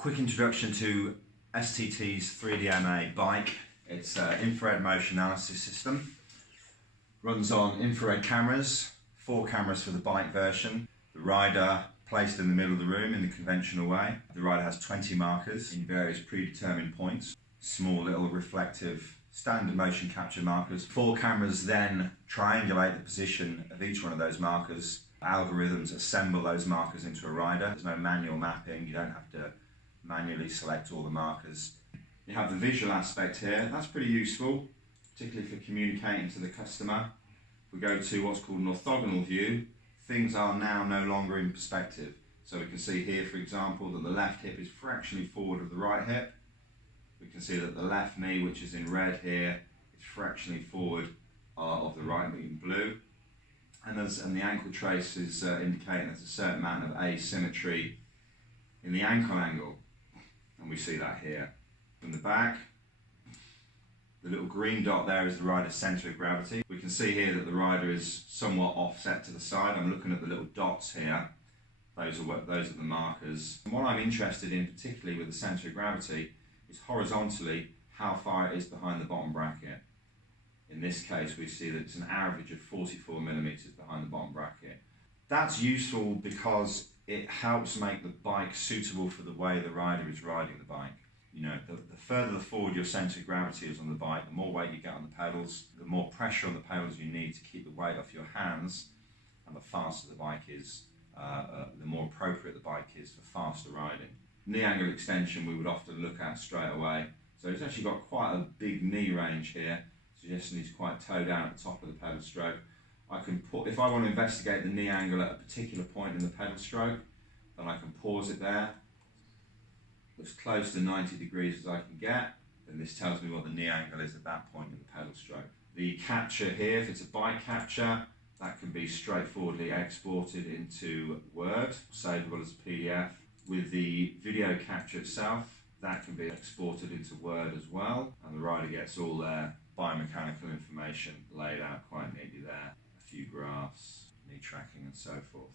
Quick introduction to STT's 3DMA bike. It's an infrared motion analysis system. Runs on infrared cameras, 4 cameras for the bike version. The rider placed in the middle of the room in the conventional way. The rider has 20 markers in various predetermined points. Small little reflective standard motion capture markers. 4 cameras then triangulate the position of each one of those markers. Algorithms assemble those markers into a rider. There's no manual mapping, you don't have to manually select all the markers. You have the visual aspect here. That's pretty useful, particularly for communicating to the customer. If we go to what's called an orthogonal view, things are now no longer in perspective. So we can see here, for example, that the left hip is fractionally forward of the right hip. We can see that the left knee, which is in red here, is fractionally forward of the right knee in blue. And the ankle trace is indicating there's a certain amount of asymmetry in the ankle angle. And we see that here. From the back, the little green dot there is the rider's centre of gravity. We can see here that the rider is somewhat offset to the side. I'm looking at the little dots here. Those are the markers. And what I'm interested in, particularly with the centre of gravity, is horizontally how far it is behind the bottom bracket. In this case, we see that it's an average of 44 millimetres behind the bottom bracket. That's useful because it helps make the bike suitable for the way the rider is riding the bike. You know, the further forward your centre of gravity is on the bike, the more weight you get on the pedals, the more pressure on the pedals you need to keep the weight off your hands, and the faster the bike is, the more appropriate the bike is for faster riding. Knee angle extension we would often look at straight away. So it's actually got quite a big knee range here, suggesting he's quite toe down at the top of the pedal stroke. If I want to investigate the knee angle at a particular point in the pedal stroke, then I can pause it there, as close to 90 degrees as I can get, then this tells me what the knee angle is at that point in the pedal stroke. The capture here, if it's a bike capture, that can be straightforwardly exported into Word, savable as a PDF. With the video capture itself, that can be exported into Word as well, and the rider gets all their biomechanical information laid out quite neatly there. A few graphs, knee tracking and so forth.